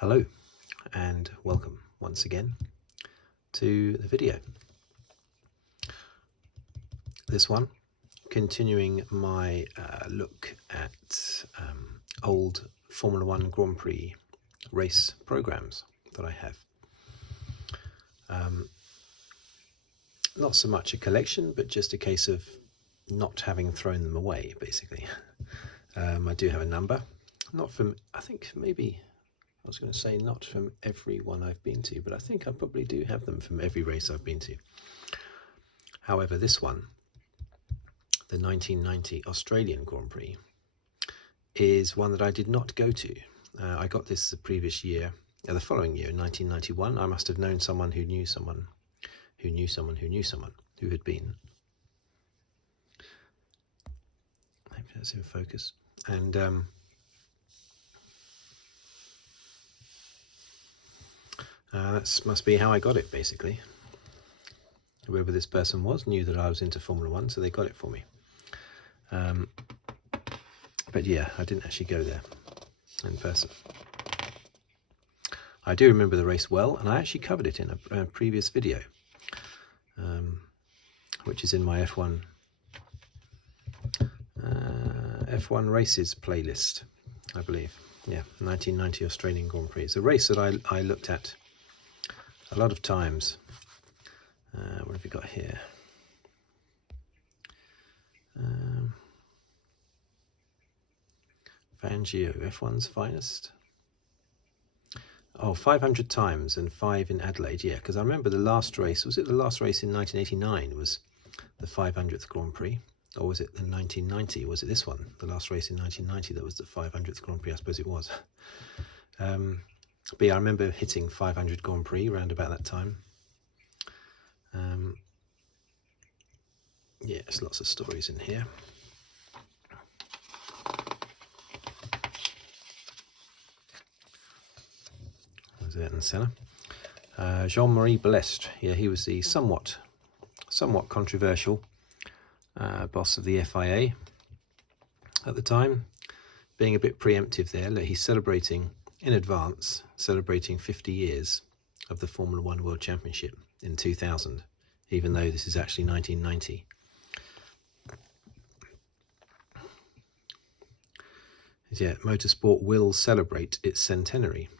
Hello and welcome once again to the video. This one, continuing my look at old Formula One Grand Prix race programs that I have. Not so much a collection, but just a case of not having thrown them away, basically. I do have a number, not from, I think maybe, I was going to say not from every one I've been to, but I think I probably do have them from every race I've been to. However, this one, the 1990 Australian Grand Prix, is one that I did not go to. I got this the previous year, the following year, in 1991. I must have known someone who knew someone who knew someone who knew someone who had been. Maybe that's in focus. And that must be how I got it, basically. Whoever this person was knew that I was into Formula One, so they got it for me. But yeah, I didn't actually go there in person. I do remember the race well, and I actually covered it in a previous video, which is in my F1 races playlist, I believe. Yeah, 1990 Australian Grand Prix. It's a race that I looked at a lot of times. What have we got here? Fangio, F1's finest. Oh, 500 times and 5 in Adelaide. Yeah, because I remember the last race. Was it the last race in 1989 was the 500th Grand Prix? Or was it the 1990? Was it this one? The last race in 1990 that was the 500th Grand Prix? I suppose it was. But yeah, I remember hitting 500 Grand Prix around about that time. Yeah, there's lots of stories in here. Was it in Senna? Jean-Marie Balestre. Yeah, he was the somewhat controversial boss of the FIA at the time, being a bit preemptive there. He's celebrating in advance, celebrating 50 years of the Formula One World Championship in 2000, even though this is actually 1990. Yeah, motorsport will celebrate its centenary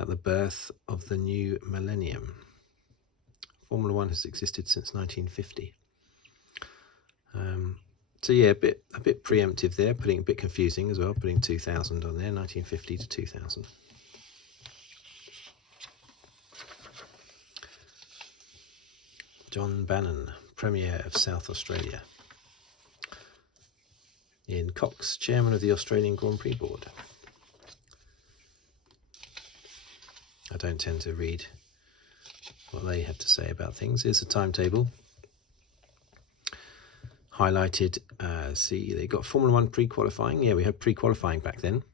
at the birth of the new millennium. Formula One has existed since 1950. So yeah, a bit preemptive there, putting a bit confusing as well, putting 2000 on there, 1950 to 2000. John Bannon, Premier of South Australia. Ian Cox, Chairman of the Australian Grand Prix Board. I don't tend to read what they have to say about things. Here's a timetable. Highlighted, see, they got Formula One pre-qualifying. Yeah, we had pre-qualifying back then.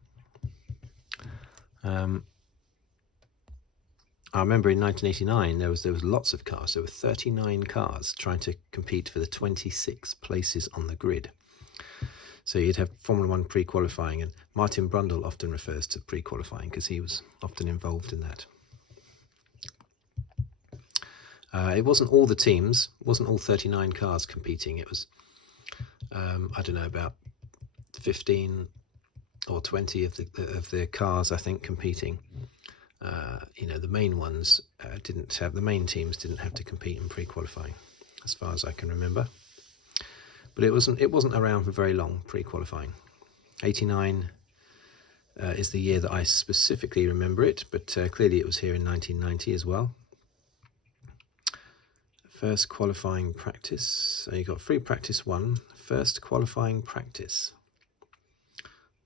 I remember in 1989 there was lots of cars. There were 39 cars trying to compete for the 26 places on the grid. So you'd have Formula One pre-qualifying, and Martin Brundle often refers to pre-qualifying because he was often involved in that. It wasn't all the teams, it wasn't all 39 cars competing. It was, I don't know, about 15 or 20 of the cars, I think, competing. You know, the main ones the main teams didn't have to compete in pre-qualifying, as far as I can remember. But it wasn't around for very long, pre-qualifying. 89 is the year that I specifically remember it, but clearly it was here in 1990 as well. First qualifying practice. So you got free practice 1, first qualifying practice.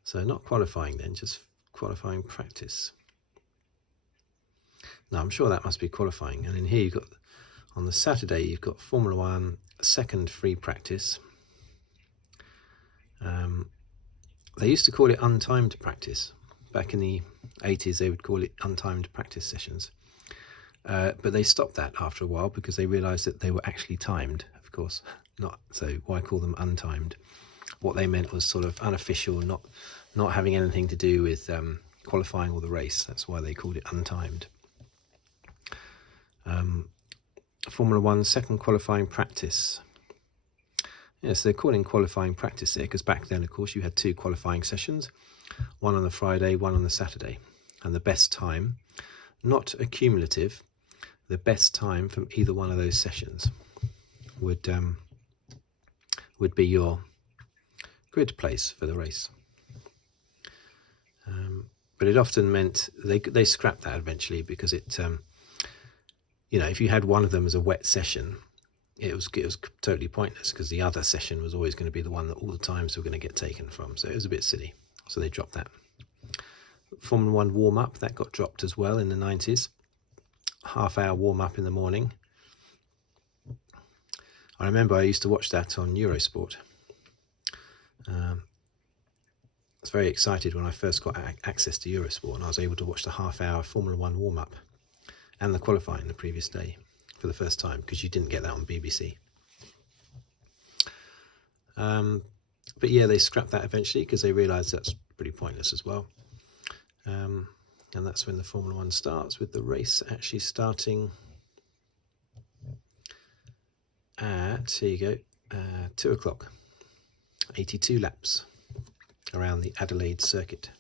So not qualifying then, just qualifying practice. Now I'm sure that must be qualifying. And in here you've got, on the Saturday, you've got Formula One second free practice. They used to call it untimed practice. Back in the 80s, they would call it untimed practice sessions. But they stopped that after a while because they realised that they were actually timed, of course. So why call them untimed? What they meant was sort of unofficial, not having anything to do with qualifying or the race. That's why they called it untimed. Formula One second qualifying practice. Yes, they're calling qualifying practice there because back then, of course, you had 2 qualifying sessions, one on the Friday, one on the Saturday. And the best time, not accumulative, the best time from either one of those sessions would be your grid place for the race. But it often meant they scrapped that eventually because it, if you had one of them as a wet session, it was totally pointless because the other session was always going to be the one that all the times were going to get taken from. So it was a bit silly. So they dropped that. Formula One warm-up, that got dropped as well in the 90s. Half-hour warm-up in the morning. I remember I used to watch that on Eurosport. I was very excited when I first got access to Eurosport and I was able to watch the half-hour Formula One warm-up and the qualifying the previous day for the first time, because you didn't get that on BBC. But yeah, they scrapped that eventually because they realised that's pretty pointless as well. And that's when the Formula One starts, with the race actually starting at, here you go, 2 o'clock, 82 laps around the Adelaide circuit.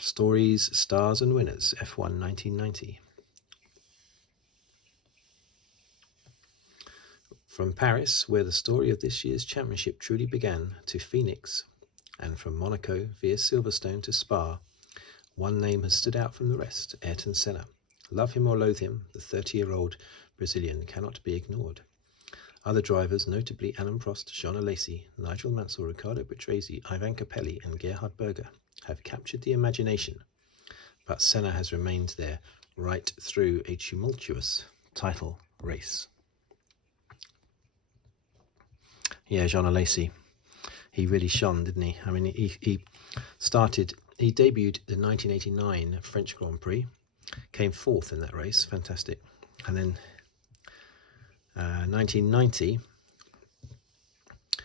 Stories, Stars and Winners, F1 1990. From Paris, where the story of this year's championship truly began, to Phoenix, and from Monaco via Silverstone to Spa, one name has stood out from the rest, Ayrton Senna. Love him or loathe him, the 30-year-old Brazilian cannot be ignored. Other drivers, notably Alain Prost, Jean Alesi, Nigel Mansell, Riccardo Patrese, Ivan Capelli and Gerhard Berger, have captured the imagination, but Senna has remained there right through a tumultuous title race. Yeah, Jean Alesi, he really shone, didn't he? I mean, he debuted the 1989 French Grand Prix, came 4th in that race, fantastic. And then 1990,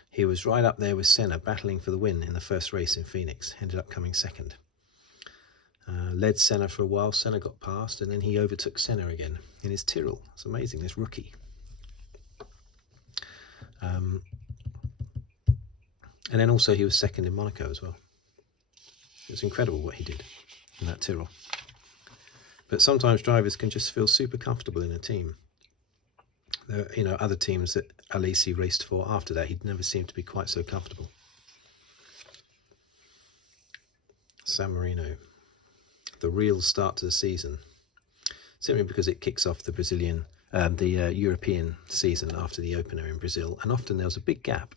he was right up there with Senna, battling for the win in the first race in Phoenix, ended up coming 2nd. Led Senna for a while, Senna got past, and then he overtook Senna again in his Tyrrell. It's amazing, this rookie. And then also he was 2nd in Monaco as well. It was incredible what he did in that Tyrrell. But sometimes drivers can just feel super comfortable in a team. There are, other teams that Alesi raced for after that, he'd never seemed to be quite so comfortable. San Marino, the real start to the season, simply because it kicks off the European season after the opener in Brazil, and often there was a big gap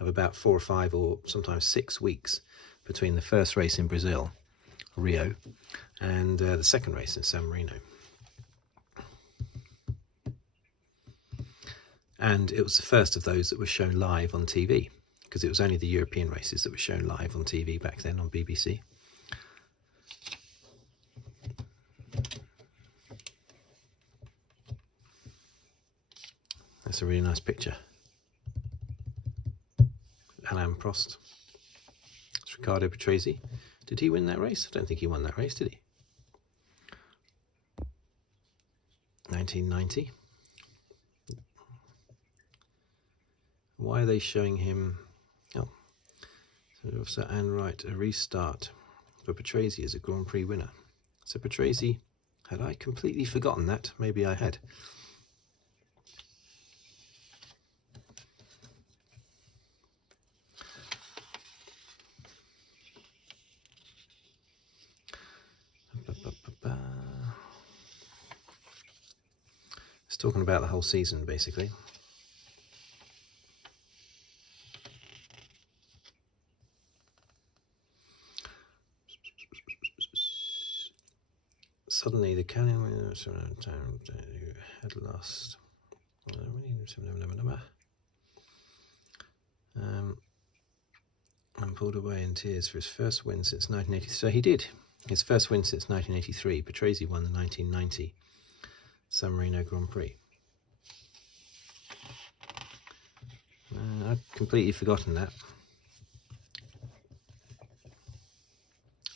of about 4 or 5 or sometimes 6 weeks between the first race in Brazil, Rio, and the second race in San Marino. And it was the first of those that was shown live on TV, because it was only the European races that were shown live on TV back then on BBC. That's a really nice picture. Alain Prost. It's Riccardo Patrese. Did he win that race? I don't think he won that race, did he? 1990. Why are they showing him? Oh, so and right, a restart for Patrese as a Grand Prix winner. So Patrese, had I completely forgotten that? Maybe I had. It's talking about the whole season, basically. Suddenly, the cannon who had lost and pulled away in tears for his first win since 1980. So he did. His first win since 1983. Patrese won the 1990 San Marino Grand Prix. I'd completely forgotten that.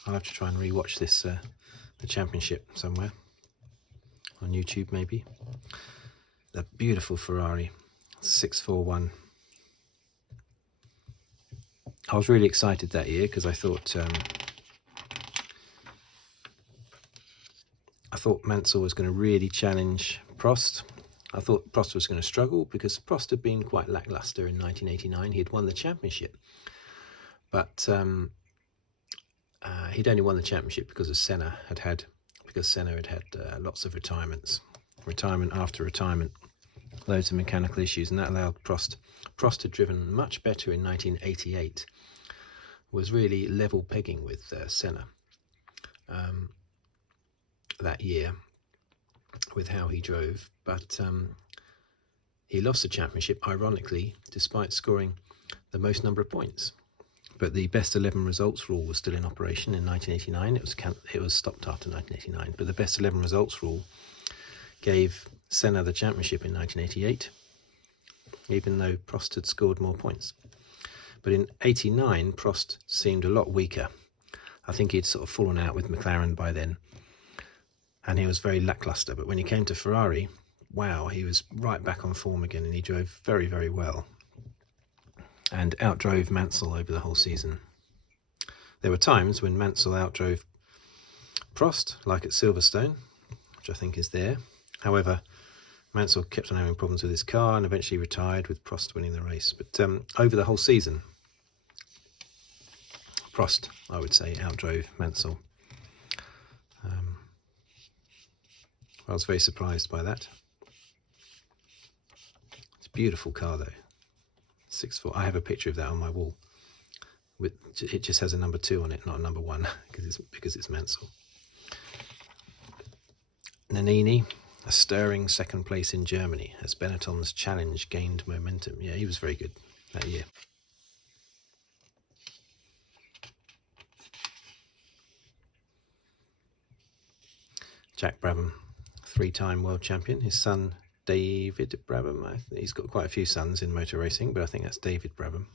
I'll have to try and rewatch this, the championship somewhere. On YouTube maybe. The beautiful Ferrari 641. I was really excited that year because I thought Mansell was going to really challenge Prost. I thought Prost was going to struggle because Prost had been quite lackluster in 1989. He had won the championship, but he'd only won the championship because Senna had had lots of retirement after retirement, loads of mechanical issues, and that allowed Prost. Prost had driven much better in 1988. Was really level pegging with Senna that year with how he drove, but he lost the championship, ironically, despite scoring the most number of points. But the best 11 results rule was still in operation in 1989. It was stopped after 1989, but the best 11 results rule gave Senna the championship in 1988, even though Prost had scored more points. But in 89, Prost seemed a lot weaker. I think he'd sort of fallen out with McLaren by then, and he was very lackluster. But when he came to Ferrari, wow, he was right back on form again, and he drove very, very well and outdrove Mansell over the whole season. There were times when Mansell outdrove Prost, like at Silverstone, which I think is there. However, Mansell kept on having problems with his car and eventually retired, with Prost winning the race. But over the whole season, Prost, I would say, outdrove Mansell. I was very surprised by that. It's a beautiful car though. 6'4". I have a picture of that on my wall. It just has a number 2 on it, not a number 1, because it's Mansell. Nannini, a stirring second place in Germany as Benetton's challenge gained momentum. Yeah, he was very good that year. Jack Brabham, 3-time world champion. His son David Brabham, he's got quite a few sons in motor racing, but I think that's David Brabham.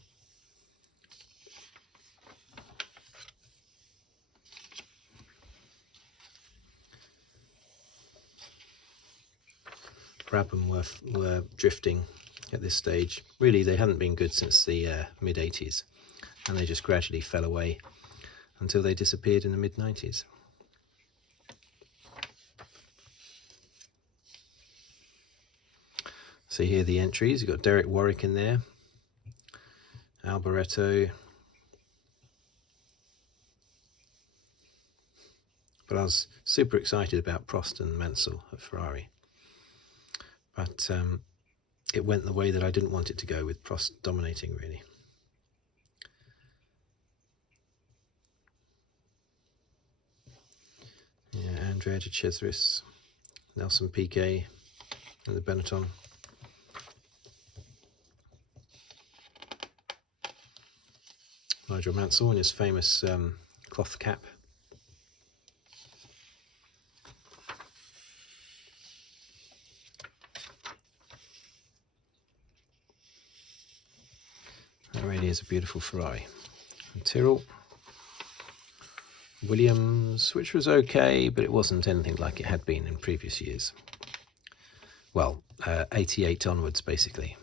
Brabham were drifting at this stage. Really, they hadn't been good since the mid-80s, and they just gradually fell away until they disappeared in the mid-90s. So here are the entries. You've got Derek Warwick in there, Alboreto. But I was super excited about Prost and Mansell at Ferrari. But it went the way that I didn't want it to go, with Prost dominating, really. Yeah, Andrea de Cesaris, Nelson Piquet, and the Benetton. Nigel Mansell in his famous cloth cap. That really is a beautiful Ferrari. And Tyrrell, Williams, which was okay, but it wasn't anything like it had been in previous years. Well, 88 onwards, basically.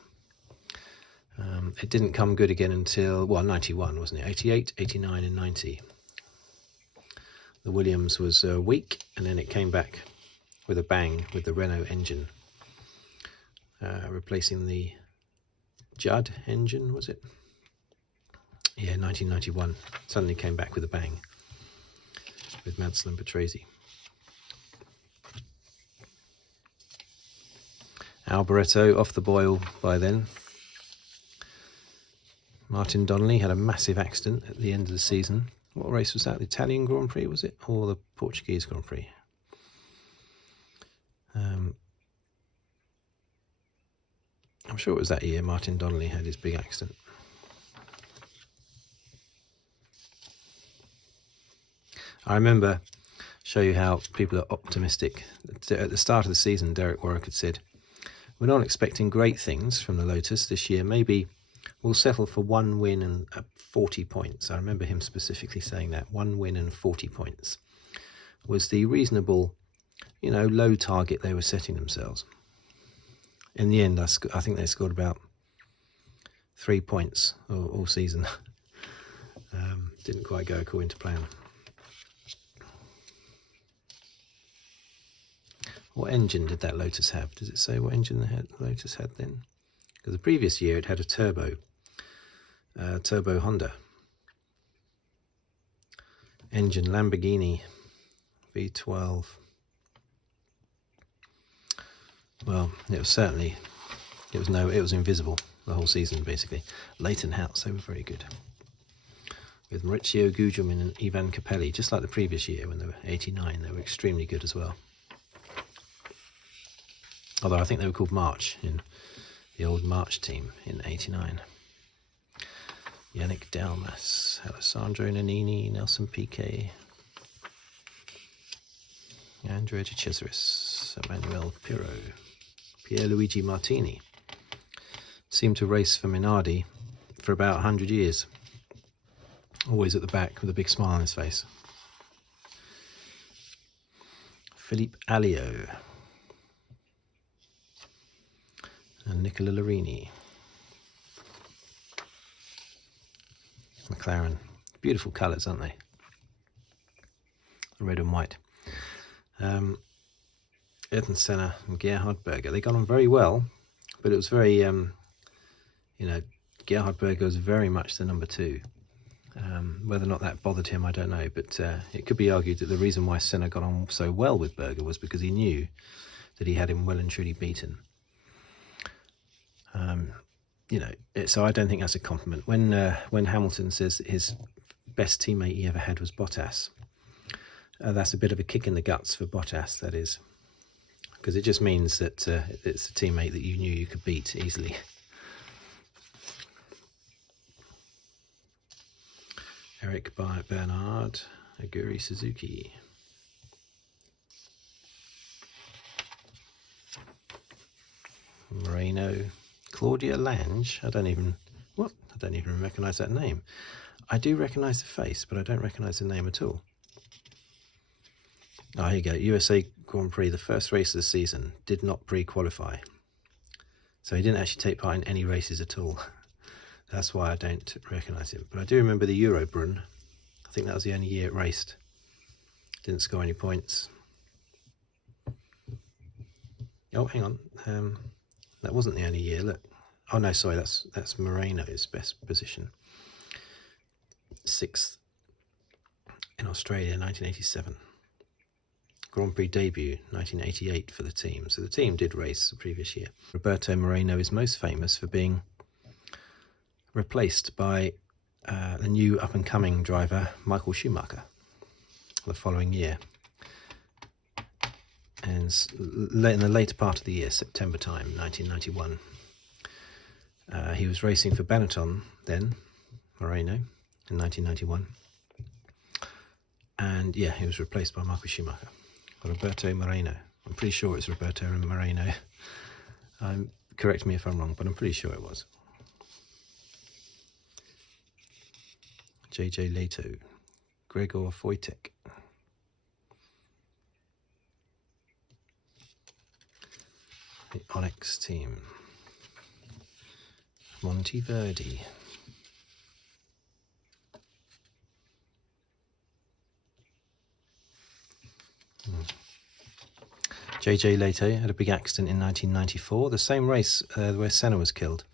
It didn't come good again until, well, 91, wasn't it? 88, 89 and 90. The Williams was weak, and then it came back with a bang with the Renault engine, replacing the Judd engine, was it? Yeah, 1991. Suddenly came back with a bang with Mansell and Patrese. Alboreto off the boil by then. Martin Donnelly had a massive accident at the end of the season. What race was that? The Italian Grand Prix, was it? Or the Portuguese Grand Prix? I'm sure it was that year Martin Donnelly had his big accident. I remember, show you how people are optimistic. At the start of the season, Derek Warwick had said, "We're not expecting great things from the Lotus this year. Maybe we'll settle for 1 win and 40 points." I remember him specifically saying that. 1 win and 40 points was the reasonable, low target they were setting themselves. In the end, I think they scored about 3 points all season. Didn't quite go according to plan. What engine did that Lotus have? Does it say what engine the Lotus had then? Because the previous year it had a turbo Honda. Engine Lamborghini V12. Well, it was invisible the whole season basically. Leighton House, they were very good. With Maurizio Gugelmin and Ivan Capelli, just like the previous year when they were 89, they were extremely good as well. Although I think they were called March in the old March team in 89. Yannick Dalmas, Alessandro Nannini, Nelson Piquet, Andrea de Cesaris, Emmanuel Pirro, Pierluigi Martini. Seemed to race for Minardi for about 100 years. Always at the back with a big smile on his face. Philippe Alliot and Nicola Larini. McLaren. Beautiful colours, aren't they? Red and white. Ayrton Senna and Gerhard Berger. They got on very well, but it was very, Gerhard Berger was very much the number 2. Whether or not that bothered him, I don't know, but it could be argued that the reason why Senna got on so well with Berger was because he knew that he had him well and truly beaten. So I don't think that's a compliment. When Hamilton says his best teammate he ever had was Bottas, that's a bit of a kick in the guts for Bottas, that is, because it just means that it's a teammate that you knew you could beat easily. Eric Bernard, Aguri Suzuki. Moreno, Claudia Lange. I don't even recognise that name. I do recognise the face, but I don't recognise the name at all. Oh, here you go. USA Grand Prix, the first race of the season, did not pre-qualify. So he didn't actually take part in any races at all. That's why I don't recognise him. But I do remember the Eurobrunn. I think that was the only year it raced. Didn't score any points. Oh, hang on. That wasn't the only year. Look. Oh no, sorry. That's Moreno's best position. 6th in Australia, 1987. Grand Prix debut, 1988 for the team. So the team did race the previous year. Roberto Moreno is most famous for being replaced by the new up-and-coming driver Michael Schumacher the following year. And in the later part of the year, September time, 1991, he was racing for Benetton then, Moreno, in 1991. And yeah, he was replaced by Michael Schumacher. Roberto Moreno. I'm pretty sure it's Roberto Moreno. Correct me if I'm wrong, but I'm pretty sure it was. JJ Leto, Gregor Wojtek, the Onyx team, Monteverdi, JJ Leto had a big accident in 1994, the same race where Senna was killed.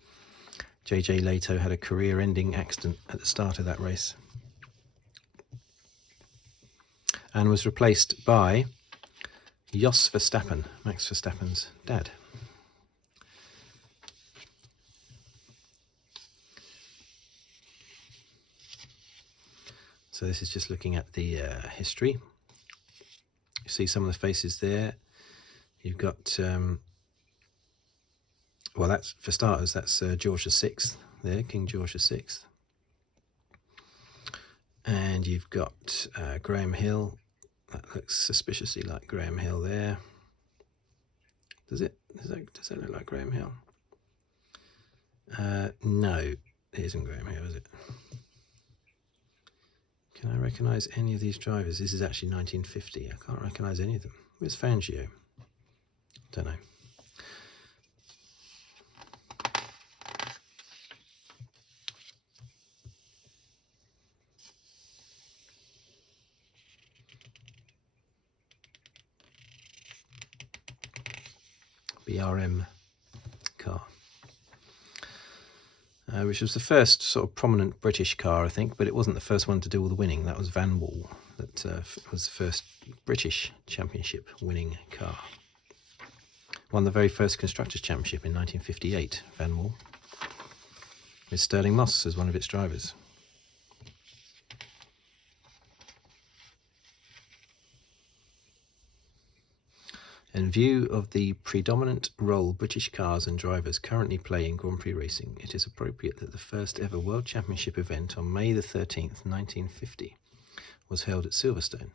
JJ Leto had a career-ending accident at the start of that race and was replaced by Jos Verstappen, Max Verstappen's dad. So this is just looking at the history. You see some of the faces there. You've got well, that's, for starters, that's George VI there, King George VI. And you've got Graham Hill. That looks suspiciously like Graham Hill there. Does it? Does that look like Graham Hill? No, it isn't Graham Hill, is it? Can I recognise any of these drivers? This is actually 1950. I can't recognise any of them. Where's Fangio? Don't know. BRM car, which was the first sort of prominent British car, I think, but it wasn't the first one to do all the winning. That was Van Wall. That was the first British championship winning car. Won the very first Constructors' Championship in 1958, Van Wall, with Stirling Moss as one of its drivers. In view of the predominant role British cars and drivers currently play in Grand Prix racing, it is appropriate that the first ever World Championship event on May the 13th, 1950 was held at Silverstone,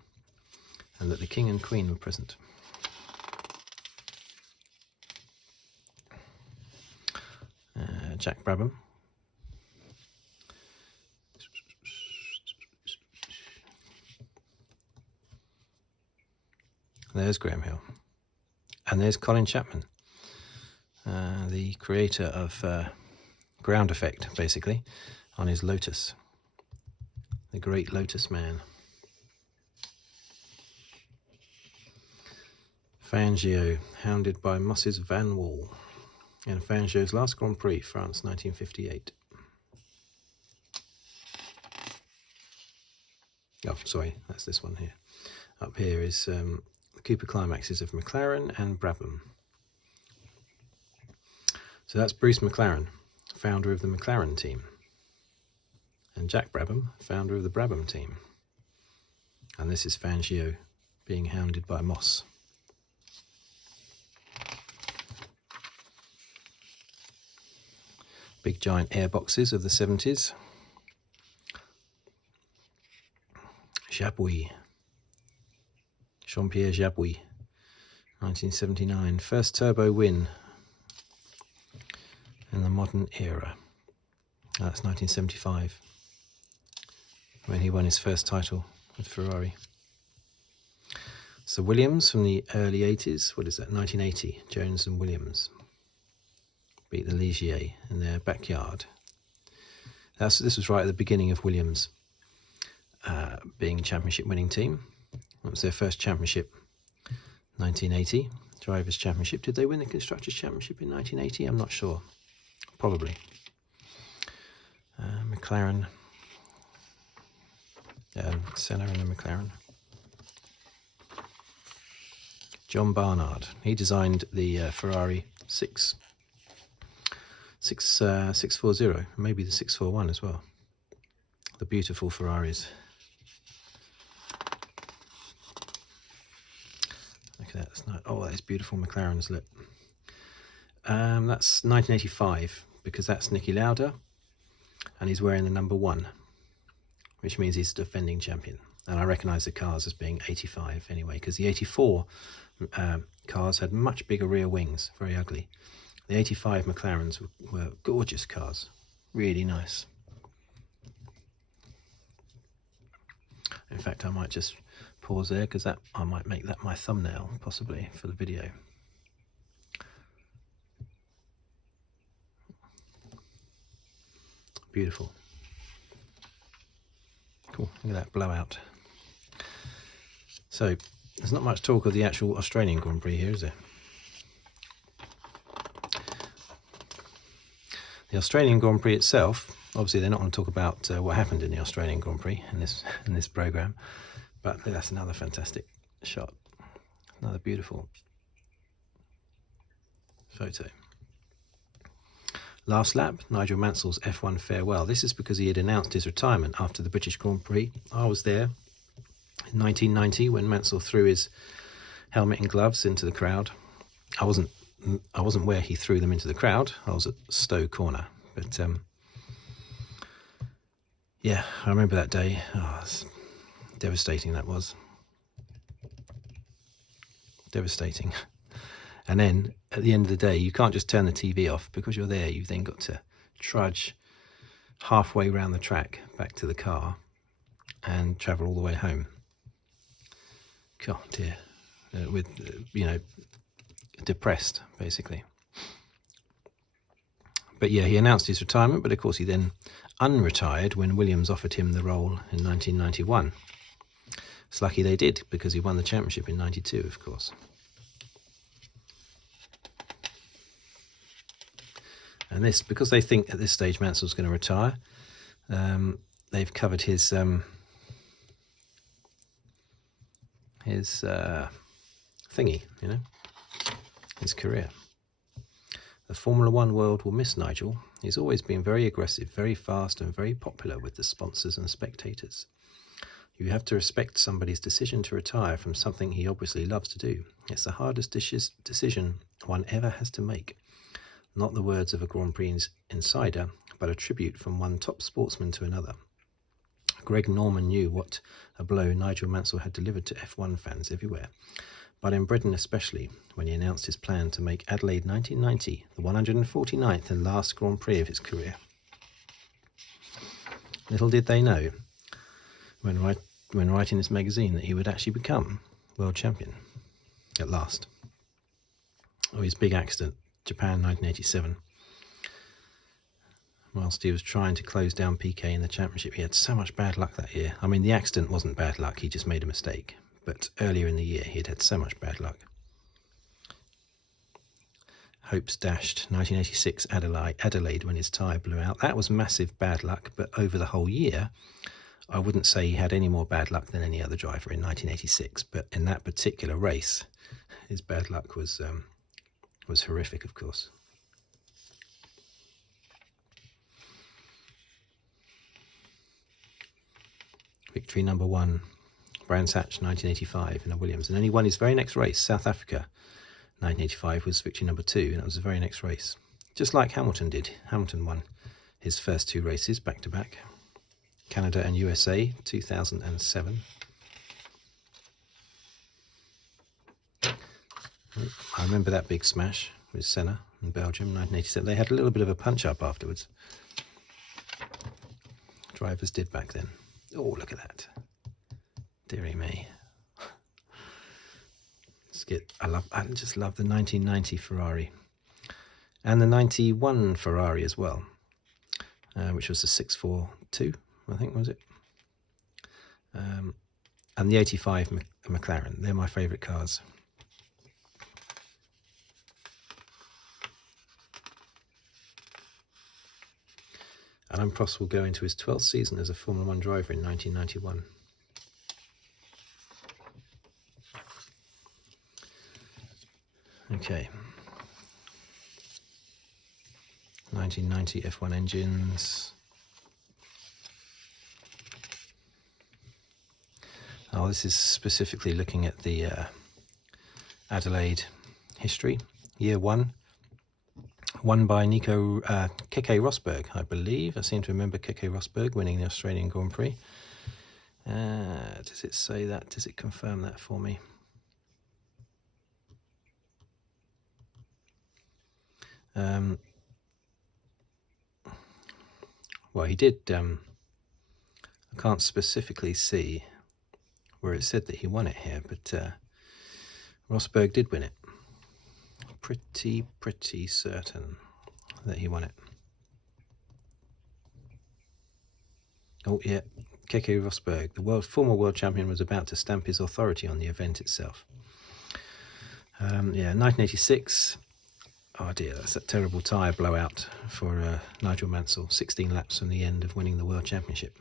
and that the King and Queen were present. Jack Brabham. There's Graham Hill. And there's Colin Chapman, the creator of ground effect, basically, on his Lotus. The great Lotus man. Fangio, hounded by Moss's Van Wall. And Fangio's last Grand Prix, France, 1958. Oh, sorry, that's this one here. Up here is the Cooper Climaxes of McLaren and Brabham. So that's Bruce McLaren, founder of the McLaren team. And Jack Brabham, founder of the Brabham team. And this is Fangio being hounded by Moss. Big giant airboxes of the 70s. Jabouille. Jean-Pierre Jabouille, 1979. First turbo win in the modern era. That's 1975, when he won his first title with Ferrari. So Williams from the early 80s, what is that, 1980, Jones and Williams beat the Ligier in their backyard. This was right at the beginning of Williams being a championship winning team. That was their first championship, 1980, Drivers' Championship. Did they win the Constructors' Championship in 1980? I'm not sure. Probably. McLaren. Senna and the McLaren. John Barnard. He designed the Ferrari 640, maybe the 641 as well. The beautiful Ferraris. Look at that. That's nice. Oh, that is beautiful McLaren's lit. That's 1985, because that's Niki Lauda, and he's wearing the number 1, which means he's the defending champion. And I recognise the cars as being 85 anyway, because the 84 cars had much bigger rear wings, very ugly. The 85 McLarens were gorgeous cars, really nice. In fact, I might just pause there, because I might make that my thumbnail, possibly, for the video. Beautiful. Cool, look at that blowout. So, there's not much talk of the actual Australian Grand Prix here, is there? The Australian Grand Prix itself, obviously they're not going to talk about what happened in the Australian Grand Prix in this programme, but that's another fantastic shot, another beautiful photo. Last lap, Nigel Mansell's F1 farewell. This is because he had announced his retirement after the British Grand Prix. I was there in 1990 when Mansell threw his helmet and gloves into the crowd. I wasn't where he threw them into the crowd. I was at Stowe Corner, but Yeah, I remember that day. Oh, it's devastating, that was. Devastating. And then at the end of the day, you can't just turn the TV off because you're there. You've then got to trudge halfway around the track back to the car and travel all the way home. God dear. With, depressed, basically. But yeah, he announced his retirement, but of course he then unretired when Williams offered him the role in 1991. It's lucky they did, because he won the championship in 92, of course. And this, because they think at this stage Mansell's going to retire, they've covered his thingy, his career. The Formula One world will miss Nigel. He's always been very aggressive, very fast, and very popular with the sponsors and spectators. You have to respect somebody's decision to retire from something he obviously loves to do. It's the hardest decision one ever has to make. Not the words of a Grand Prix insider, but a tribute from one top sportsman to another. Greg Norman knew what a blow Nigel Mansell had delivered to F1 fans everywhere, but in Britain especially, when he announced his plan to make Adelaide 1990 the 149th and last Grand Prix of his career. Little did they know, when writing this magazine, that he would actually become world champion at last. Oh, his big accident, Japan 1987. Whilst he was trying to close down Piquet in the championship, he had so much bad luck that year. I mean, the accident wasn't bad luck, he just made a mistake. But earlier in the year, he'd had so much bad luck. Hopes dashed 1986 Adelaide when his tyre blew out. That was massive bad luck, but over the whole year, I wouldn't say he had any more bad luck than any other driver in 1986. But in that particular race, his bad luck was horrific, of course. Victory number 1, Brands Hatch 1985 in a Williams. And then he won his very next race, South Africa 1985 was victory number 2, and it was the very next race. Just like Hamilton did. Hamilton won his first 2 races back to back. Canada and USA 2007. I remember that big smash with Senna in Belgium 1987. They had a little bit of a punch up afterwards. Drivers did back then. Oh, look at that. Dearie me. I just love the 1990 Ferrari. And the 91 Ferrari as well. Which was the 642, I think, was it? And the 85 McLaren. They're my favourite cars. Alain Prost will go into his 12th season as a Formula One driver in 1991. Okay. 1990 F1 engines. Oh, this is specifically looking at the Adelaide history. Year 1. Won by Keke Rosberg, I believe. I seem to remember Keke Rosberg winning the Australian Grand Prix. Does it say that? Does it confirm that for me? Well, he did. I can't specifically see where it said that he won it here, but Rosberg did win it. Pretty certain that he won it. Oh yeah, Keke Rosberg, the former world champion, was about to stamp his authority on the event itself. 1986. Oh dear, that's a terrible tyre blowout for Nigel Mansell. 16 laps from the end of winning the world championship.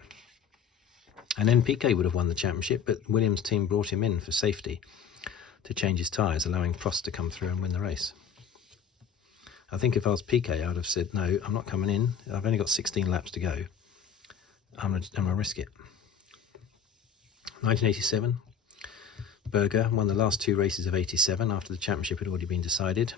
And then Piquet would have won the championship, but Williams' team brought him in for safety to change his tyres, allowing Prost to come through and win the race. I think if I was Piquet, I would have said, no, I'm not coming in. I've only got 16 laps to go. I'm going to risk it. 1987, Berger won the last 2 races of 87 after the championship had already been decided.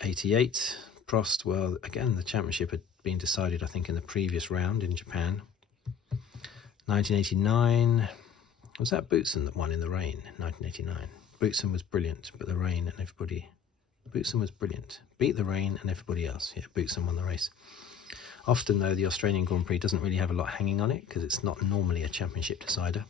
88, Prost, well, again, the championship had been decided, I think, in the previous round in Japan. 1989, was that Boutsen that won in the rain in 1989? Boutsen was brilliant, but the rain and everybody... Boutsen was brilliant. Beat the rain and everybody else. Yeah, Boutsen won the race. Often, though, the Australian Grand Prix doesn't really have a lot hanging on it because it's not normally a championship decider.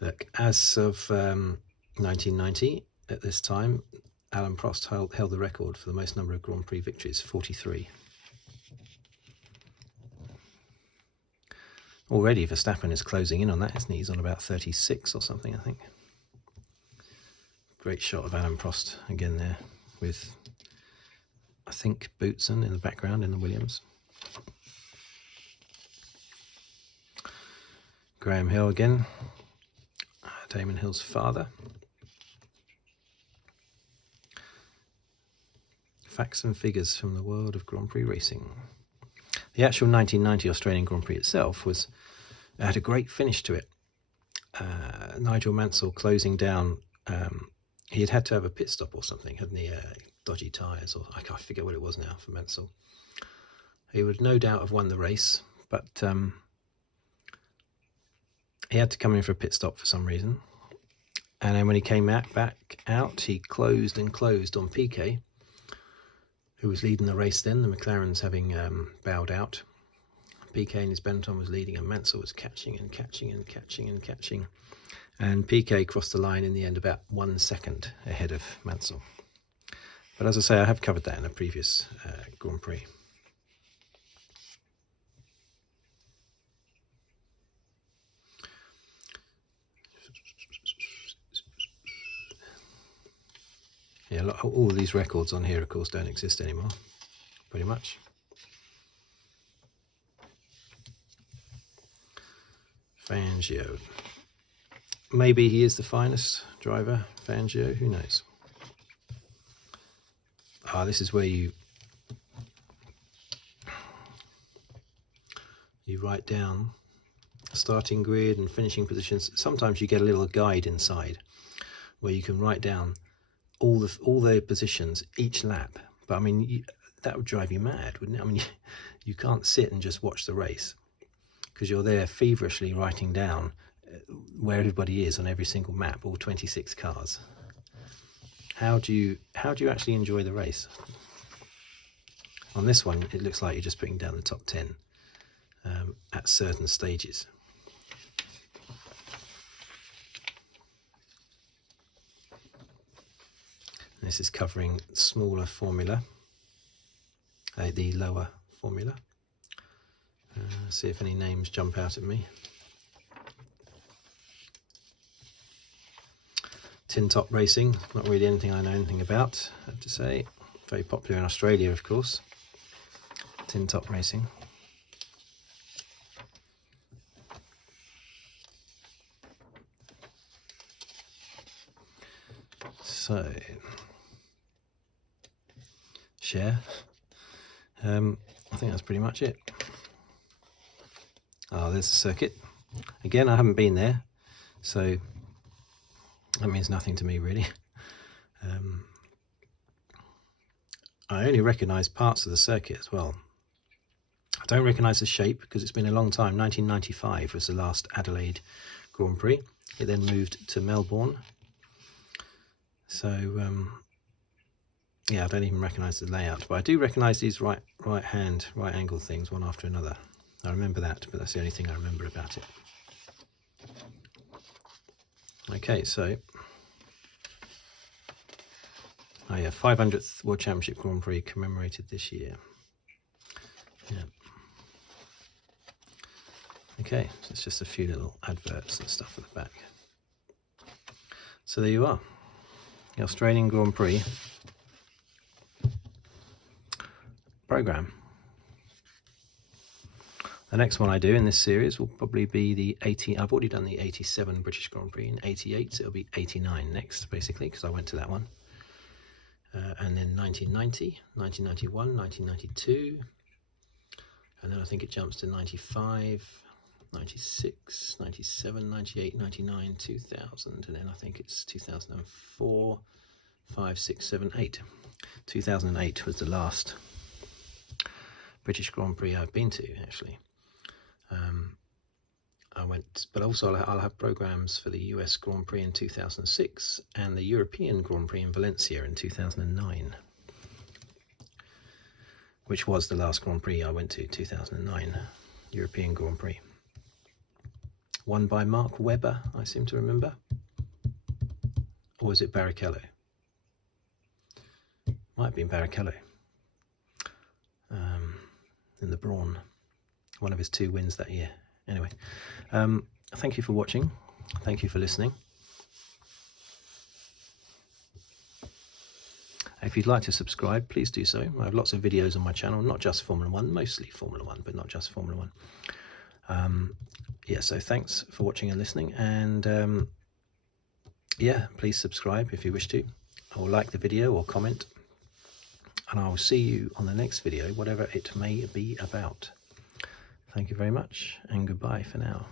Look, as of 1990, at this time, Alain Prost held the record for the most number of Grand Prix victories, 43. Already Verstappen is closing in on that, isn't he? He's on about 36 or something, I think. Great shot of Alain Prost again there with, I think, Boutsen in the background in the Williams. Graham Hill again, Damon Hill's father. Facts and figures from the world of Grand Prix racing. The actual 1990 Australian Grand Prix itself had a great finish to it. Nigel Mansell closing down. He had to have a pit stop or something, hadn't he? Dodgy tyres, or I can't forget what it was now for Mansell. He would no doubt have won the race, but he had to come in for a pit stop for some reason. And then when he came back out, he closed and closed on Piquet, who was leading the race then, the McLarens having bowed out. Piquet in his Benetton was leading, and Mansell was catching and catching and catching and catching. And Piquet crossed the line in the end about 1 second ahead of Mansell. But as I say, I have covered that in a previous Grand Prix. Yeah, all of these records on here, of course, don't exist anymore, pretty much. Fangio. Maybe he is the finest driver, Fangio, who knows? This is where you write down starting grid and finishing positions. Sometimes you get a little guide inside where you can write down all the positions each lap. But I mean, that would drive you mad, wouldn't it? I mean, you can't sit and just watch the race because you're there feverishly writing down where everybody is on every single map, all 26 cars. How do you actually enjoy the race? On this one, it looks like you're just putting down the top 10 at certain stages. This is covering smaller formula, the lower formula. See if any names jump out at me. Tin top racing, not really anything I know anything about, I have to say. Very popular in Australia, of course. Tin top racing. So, share. I think that's pretty much it. There's the circuit. Again, I haven't been there, so that means nothing to me really. I only recognise parts of the circuit as well. I don't recognise the shape because it's been a long time. 1995 was the last Adelaide Grand Prix. It then moved to Melbourne. So yeah, I don't even recognise the layout, but I do recognise these right angle things one after another. I remember that, but that's the only thing I remember about it. Okay, so 500th World Championship Grand Prix commemorated this year. Yeah. Okay, so it's just a few little adverts and stuff at the back. So there you are, the Australian Grand Prix program. The next one I do in this series will probably be the 80. I've already done the 87 British Grand Prix. In 88, so it'll be 89 next, basically, because I went to that one. And then 1990, 1991, 1992, and then I think it jumps to 95, 96, 97, 98, 99, 2000, and then I think it's 2004, 5, 6, 7, 8. 2008 was the last British Grand Prix I've been to, actually. I went, but also I'll have programs for the US Grand Prix in 2006 and the European Grand Prix in Valencia in 2009, which was the last Grand Prix I went to, 2009, European Grand Prix. Won by Mark Webber, I seem to remember. Or was it Barrichello? Might have been Barrichello. In the Brawn. One of his 2 wins that year. Anyway, thank you for watching. Thank you for listening. If you'd like to subscribe, please do so. I have lots of videos on my channel, not just Formula 1, mostly Formula 1, but not just Formula 1. Yeah, so thanks for watching and listening, and yeah, please subscribe if you wish to, or like the video or comment, and I will see you on the next video, whatever it may be about. Thank you very much, and goodbye for now.